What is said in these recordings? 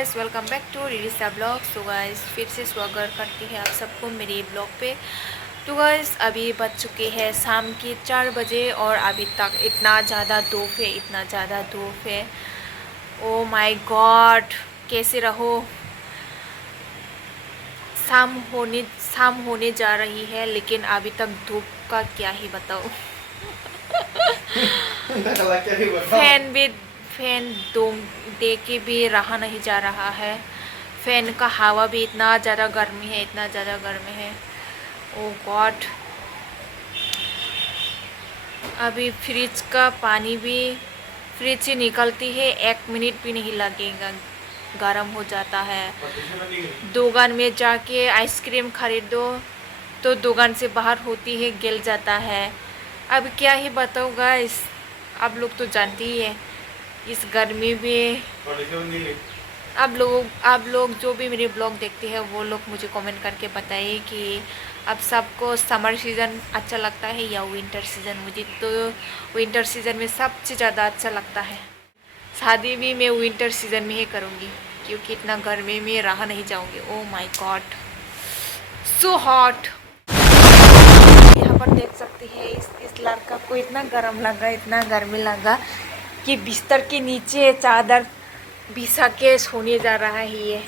Guys, welcome back to रिरिसा blog. So guys, फिर से स्वागत करती है आप सबको मेरे ब्लॉग पे। तो गाइस, अभी बज चुके हैं शाम के 4 बजे और अभी तक इतना ज़्यादा धूप है, इतना ज़्यादा धूप है। ओ माय गॉड, कैसे रहो। शाम होने जा रही है लेकिन अभी तक धूप का क्या ही बताऊँ। फैन भी फैन दो दे के भी रहा नहीं जा रहा है। फैन का हवा भी इतना ज़्यादा गर्मी है, इतना ज़्यादा गर्मी है। ओ गॉड, अभी फ्रिज का पानी भी फ्रिज से निकलती है 1 मिनट भी नहीं लगेगा, गर्म हो जाता है। दुकान में जाके आइसक्रीम खरीदो तो दुकान से बाहर होती है गिल जाता है। अब क्या ही बताऊँ गाइस, आप लोग तो जानते ही है इस गर्मी में। आप लोग जो भी मेरे ब्लॉग देखते हैं वो लोग मुझे कमेंट करके बताइए कि अब सबको समर सीज़न अच्छा लगता है या विंटर सीज़न। मुझे तो विंटर सीज़न में सबसे ज़्यादा अच्छा लगता है। शादी भी मैं विंटर सीज़न में ही करूँगी क्योंकि इतना गर्मी में रहा नहीं जाऊँगी। Oh my God, so hot. यहाँ पर देख सकते हैं इस लड़का को इतना गर्म लगा, इतना गर्मी लगा कि बिस्तर के नीचे चादर बिछा के सोने जा रहा है ये।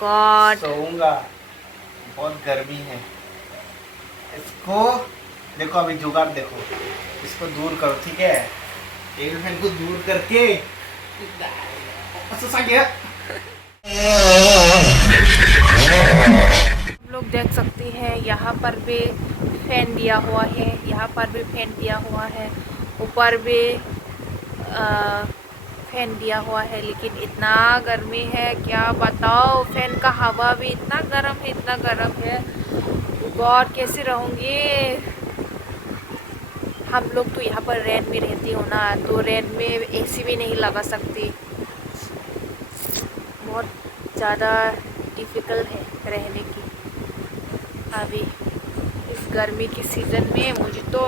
गॉड, सोऊंगा, बहुत गर्मी है। इसको देखो, अभी जुगाड़ देखो, इसको दूर करो, ठीक है। एक फैन को दूर करके हम लोग देख सकते हैं यहाँ पर भी फैन दिया हुआ है, यहाँ पर भी फैन दिया हुआ है, ऊपर भी फैन दिया हुआ है। लेकिन इतना गर्मी है क्या बताओ, फैन का हवा भी इतना गर्म है, इतना गर्म है। गॉड, कैसे रहूँगी। हम लोग तो यहाँ पर रेंट में रहती हो ना, तो रेंट में एसी भी नहीं लगा सकती। बहुत ज़्यादा डिफ़िकल्ट है रहने की अभी इस गर्मी की सीज़न में। मुझे तो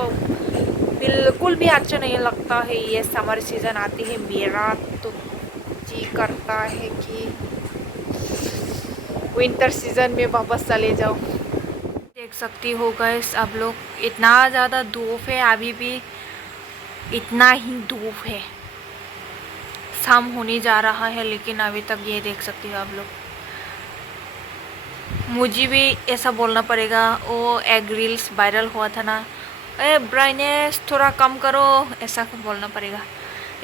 बिल्कुल भी अच्छा नहीं लगता है ये समर सीज़न आती है। मेरा तो जी करता है कि विंटर सीज़न में वापस चले जाओ। देख सकती हो गाइस, आप लोग इतना ज़्यादा धूप है, अभी भी इतना ही धूप है। शाम होने जा रहा है लेकिन अभी तक ये देख सकती हो आप लोग। मुझे भी ऐसा बोलना पड़ेगा, वो एक रील्स वायरल हुआ था ना, ए ब्राइटनेस थोड़ा कम करो, ऐसा बोलना पड़ेगा।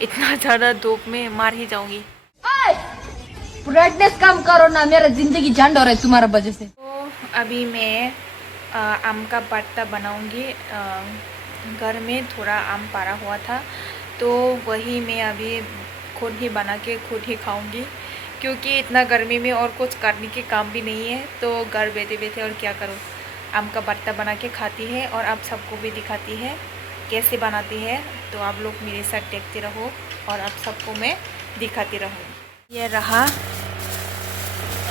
इतना ज़्यादा धूप में मार ही जाऊंगी। ब्राइटनेस कम करो ना, मेरा जिंदगी झंड हो रहा है तुम्हारा वजह से। तो अभी मैं आम का भरता बनाऊंगी। घर में थोड़ा आम पारा हुआ था तो वही मैं अभी खुद ही बना के खुद ही खाऊंगी क्योंकि इतना गर्मी में और कुछ करने के काम भी नहीं है। तो घर बैठे बैठे और क्या करूँ, आम का भरता बना के खाती है और आप सबको भी दिखाती है कैसे बनाती है। तो आप लोग मेरे साथ देखते रहो और आप सबको मैं दिखाती रहूँ। ये रहा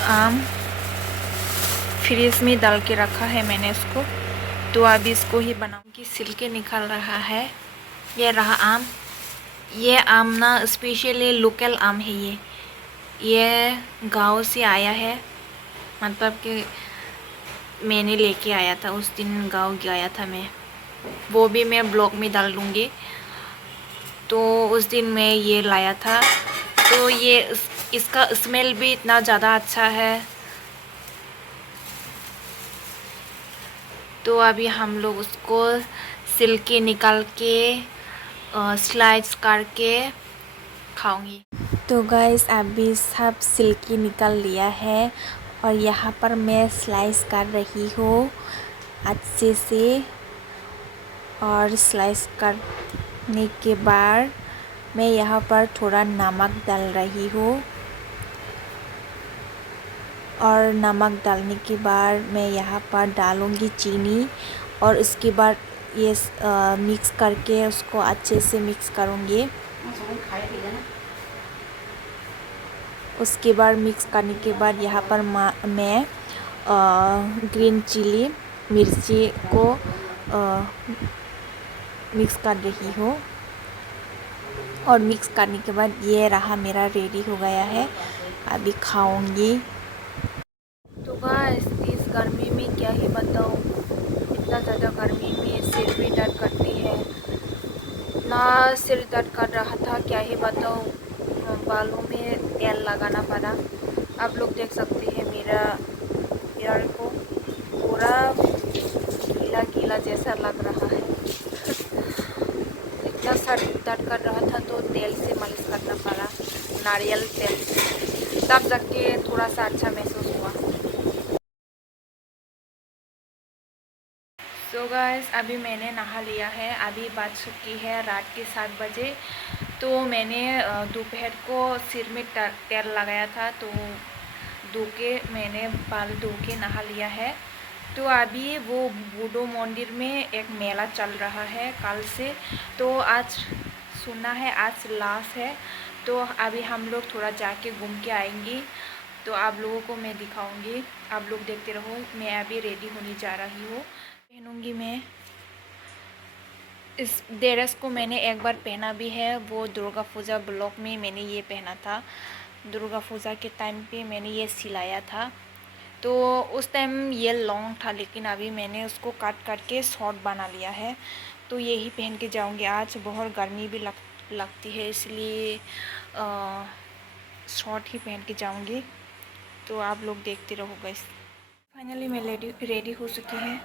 आम, फ्रिज में डाल के रखा है मैंने इसको, तो अभी इसको ही बनाऊंगी। छिलके निकाल रहा है। ये रहा आम। ये आम ना स्पेशली लोकल आम है। ये गांव से आया है, मतलब कि मैंने लेके आया था, उस दिन गांव गया था मैं, वो भी मैं ब्लॉग में डाल दूँगी। तो उस दिन मैं ये लाया था, तो ये इसका स्मेल भी इतना ज़्यादा अच्छा है। तो अभी हम लोग उसको छिलके निकाल के स्लाइस करके खाऊंगी। तो गाइस, अभी सब छिलके निकाल लिया है और यहाँ पर मैं स्लाइस कर रही हूँ अच्छे से। और स्लाइस करने के बाद मैं यहाँ पर थोड़ा नमक डाल रही हूँ और नमक डालने के बाद मैं यहाँ पर डालूँगी चीनी और उसके बाद ये मिक्स करके उसको अच्छे से मिक्स करूँगी। उसके बाद मिक्स करने के बाद यहाँ पर मैं ग्रीन चिली मिर्ची को मिक्स कर रही हूँ। और मिक्स करने के बाद ये रहा मेरा रेडी हो गया है, अभी खाऊंगी। तो गाइस इस गर्मी में क्या ही बताऊँ, इतना ज़्यादा गर्मी में सिर भी दर्द करती है ना, सिर दर्द कर रहा था क्या ही बताऊँ, बालों में तेल लगाना पड़ा। आप लोग देख सकते हैं मेरा हेयर को पूरा गीला गीला जैसा लग रहा है। इतना सर दर्द कर रहा था तो तेल से मालिश करना पड़ा, नारियल तेल से, तब जाके थोड़ा सा अच्छा महसूस हुआ। सो गाइस अभी मैंने नहा लिया है, अभी बज चुकी है रात के 7 बजे। तो मैंने दोपहर को सिर में तेल लगाया था, तो मैंने बाल धो के नहा लिया है। तो अभी वो बूढ़ो मंदिर में एक मेला चल रहा है कल से, तो आज सुना है आज लास्ट है, तो अभी हम लोग थोड़ा जाके घूम के आएंगे। तो आप लोगों को मैं दिखाऊंगी, आप लोग देखते रहो। मैं अभी रेडी होने जा रही हूँ, पहनूंगी मैं इस ड्रेस को। मैंने एक बार पहना भी है, वो दुर्गा पूजा ब्लॉग में मैंने ये पहना था। दुर्गा पूजा के टाइम पे मैंने ये सिलाया था, तो उस टाइम ये लॉन्ग था, लेकिन अभी मैंने उसको काट के शॉर्ट बना लिया है। तो यही पहन के जाऊंगी आज। बहुत गर्मी भी लगती है, इसलिए शॉर्ट ही पहन के जाऊंगी। तो आप लोग देखते रहो गाइस। फाइनली मैं रेडी हो चुकी है,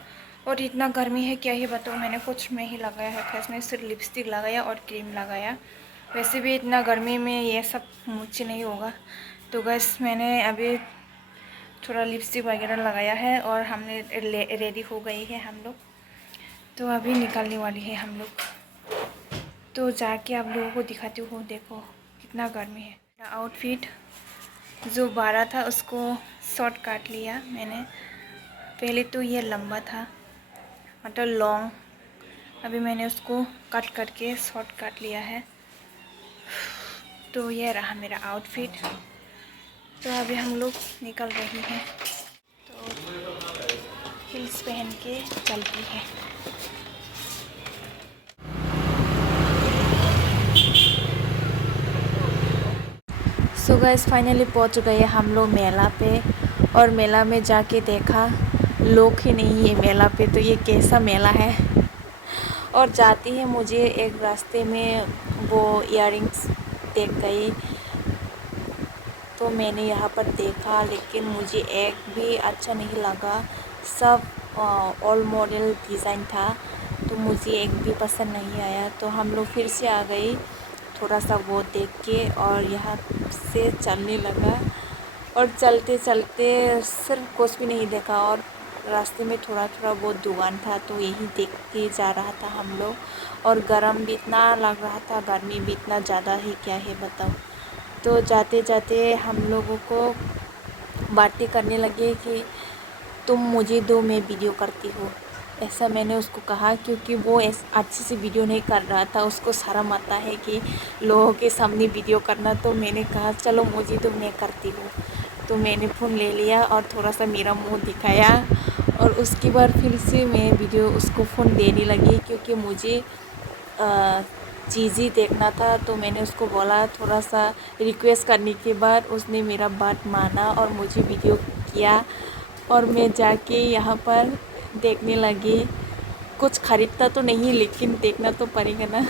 और इतना गर्मी है क्या ही बताऊँ। मैंने कुछ नहीं लगाया है फेस में, सिर्फ लिपस्टिक लगाया और क्रीम लगाया। वैसे भी इतना गर्मी में ये सब मुझसे नहीं होगा। तो बस मैंने अभी थोड़ा लिपस्टिक वगैरह लगाया है, और हमने रेडी हो गई है हम लोग। तो अभी निकलने वाली है हम लोग। तो जाके आप लोगों को दिखाती हूँ, देखो कितना गर्मी है। मेरा आउटफिट जो 12 था उसको शॉर्ट काट लिया मैंने। पहले तो ये लंबा था, मतलब लॉन्ग, अभी मैंने उसको कट करके शॉर्ट काट लिया है। तो ये रहा मेरा आउटफिट। तो अभी हम लोग निकल रही हैं, तो हिल्स पहन के चलती है। सो गाइस फाइनली पहुंच गए हम लोग मेला पे, और मेला में जाके देखा लोग ही नहीं है मेला पे, तो ये कैसा मेला है। और जाती है मुझे एक रास्ते में वो इयररिंग्स देख गई, तो मैंने यहाँ पर देखा, लेकिन मुझे एक भी अच्छा नहीं लगा। सब ओल्ड मॉडल डिज़ाइन था, तो मुझे एक भी पसंद नहीं आया। तो हम लोग फिर से आ गई थोड़ा सा वो देख के, और यहाँ से चलने लगा। और चलते चलते सिर्फ कुछ भी नहीं देखा, और रास्ते में थोड़ा थोड़ा बहुत दुकान था, तो यही देख के जा रहा था हम लोग। और गर्म भी इतना लग रहा था, गर्मी भी इतना ज़्यादा है क्या है बताओ। तो जाते जाते हम लोगों को बातें करने लगे कि तुम मुझे दो, मैं वीडियो करती हूँ। ऐसा मैंने उसको कहा, क्योंकि वो अच्छे से वीडियो नहीं कर रहा था, उसको शर्म आता है कि लोगों के सामने वीडियो करना। तो मैंने कहा चलो मुझे तो मैं करती हूँ। तो मैंने फ़ोन ले लिया और थोड़ा सा मेरा मुंह दिखाया, और उसके बाद फिर से मैं वीडियो उसको फ़ोन देने लगी, क्योंकि मुझे चीज़ें देखना था। तो मैंने उसको बोला, थोड़ा सा रिक्वेस्ट करने के बाद उसने मेरा बात माना और मुझे वीडियो किया। और मैं जाके यहाँ पर देखने लगी। कुछ ख़रीदता तो नहीं, लेकिन देखना तो पड़ेगा ना।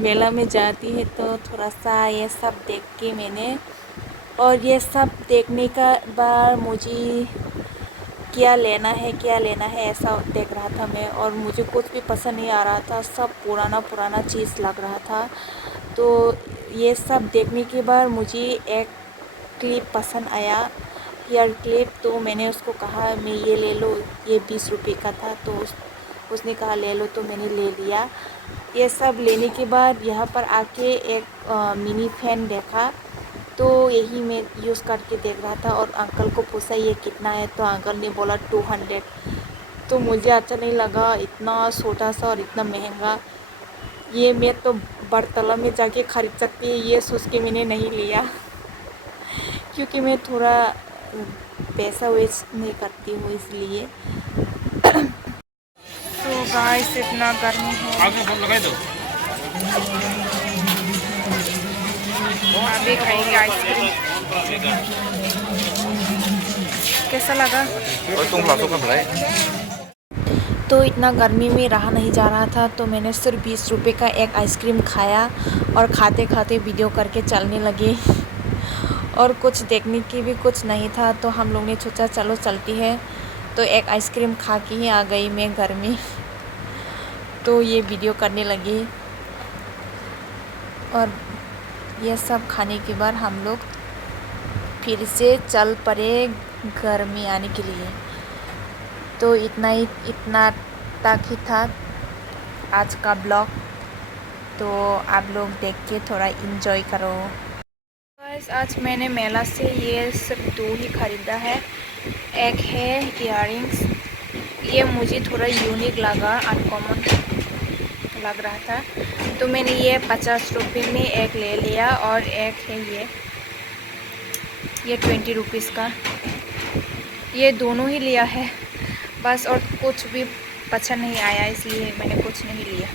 मेला में जाती है तो थोड़ा सा ये सब देख के मैंने, और ये सब देखने का बाद मुझे क्या लेना है ऐसा देख रहा था मैं, और मुझे कुछ भी पसंद नहीं आ रहा था, सब पुराना चीज़ लग रहा था। तो ये सब देखने के बाद मुझे एक क्लिप पसंद आया, हेयर क्लिप। तो मैंने उसको कहा मैं ये ले लो, ये 20 रुपये का था। तो उसने कहा ले लो, तो मैंने ले लिया। ये सब लेने के बाद यहाँ पर आके एक मिनी फैन देखा, तो यही मैं यूज़ करके देख रहा था। और अंकल को पूछा ये कितना है, तो अंकल ने बोला 200। तो मुझे अच्छा नहीं लगा, इतना छोटा सा और इतना महंगा, ये मैं तो बरतला में जाके ख़रीद सकती है, ये सोच के मैंने नहीं लिया। क्योंकि मैं थोड़ा पैसा वेस्ट नहीं करती हूँ इसलिए। तो गाइस इतना गर्मी है, आगे फोन लगा दो। भी खाएंगे आइसक्रीम। कैसा लगा? तो इतना गर्मी में रहा नहीं जा रहा था, तो मैंने सिर्फ 20 रुपये का एक आइसक्रीम खाया और खाते खाते वीडियो करके चलने लगे। और कुछ देखने की भी कुछ नहीं था, तो हम लोग ने सोचा चलो चलती है। तो एक आइसक्रीम खा के ही आ गई मैं घर में, तो ये वीडियो करने लगी। और ये सब खाने के बाद हम लोग फिर से चल पड़े घर में आने के लिए। तो इतना तक ही था आज का ब्लॉग। तो आप लोग देख के थोड़ा इन्जॉय करो। बस आज मैंने मेला से ये सिर्फ 2 ही ख़रीदा है। एक है इयररिंग्स, ये मुझे थोड़ा यूनिक लगा, अनकॉमन लग रहा था, तो मैंने ये 50 रुपये में एक ले लिया। और एक है ये 20 रुपीज़ का, ये दोनों ही लिया है बस। और कुछ भी पसंद नहीं आया, इसलिए मैंने कुछ नहीं लिया।